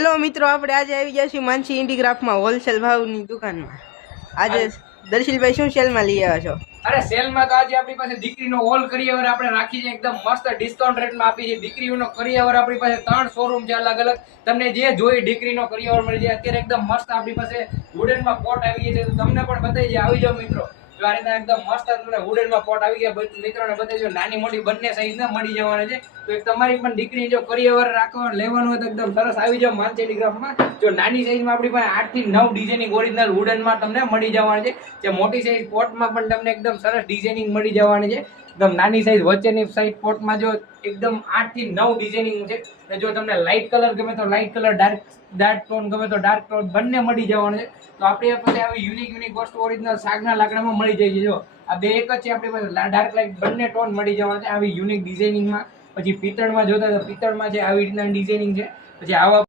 Hello મિત્રો, આપણે આજે આવી ગયા છીએ માનસી ઇન્ડીક્રાફ્ટમાં હોલસેલ ભાવની દુકાનમાં। આજે દર્શિલભાઈ શું સેલમાં લઈ આવ્યા છો? અરે સેલમાં તો આજે આપણી પાસે દીકરીનો હોલ કરિયર આપણે રાખી છે, એકદમ મસ્ત ડિસ્કાઉન્ટ રેટમાં આપી છે। દીકરીઓનો કરિયર આપણી પાસે 3 શોરૂમ છે અલગ અલગ, તમને જે જોઈ દીકરીનો કરિયર મળી જાય। અત્યારે એકદમ મસ્ત આપણી પાસે વુડનમાં પોટ આવી ગયા છે, તમને પણ બતાવી જાય, આવી જાવ મિત્રો। જો આ રીતે એકદમ મસ્ત તમને વુડનમાં પોટ આવી ગયા, મિત્રોને બતાવી નાની મોટી બંને સાઈઝના મળી જવાના છે। તો એક તમારી પણ દીકરી જો કરિયર રાખવા લેવાનું હોય તો એકદમ સરસ આવી જાવ માનસી ઇન્ડીક્રાફ્ટમાં। જો નાની સાઈઝમાં આપણી પાસે 8 થી 9 ડિઝાઇનિંગ ઓરિજિનલ વુડનમાં તમને મળી જવાની છે। જે મોટી સાઈઝ પોટમાં પણ તમને એકદમ સરસ ડિઝાઇનિંગ મળી જવાની છે। એકદમ નાની સાઈઝ વચ્ચેની સાઈઝ પોટમાં જો એકદમ 8 થી 9 ડિઝાઇનિંગ છે। અને જો તમને લાઇટ કલર ગમે તો લાઇટ કલર, ડાર્ક ટોન ગમે તો ડાર્ક ટોન બંને મળી જવાનું છે। તો આપણી પાસે આવી યુનિક વસ્તુ ઓરિજિનલ સાગના લાકડામાં મળી જાય છે। જો આ બે એક જ છે આપણી પાસે, ડાર્ક લાઇટ બંને ટોન મળી જવાના છે આવી યુનિક ડિઝાઇનિંગમાં। પછી પિત્તળમાં જોતા તો પિત્તળમાં છે આવી રીતના ડિઝાઇનિંગ છે। પછી આવા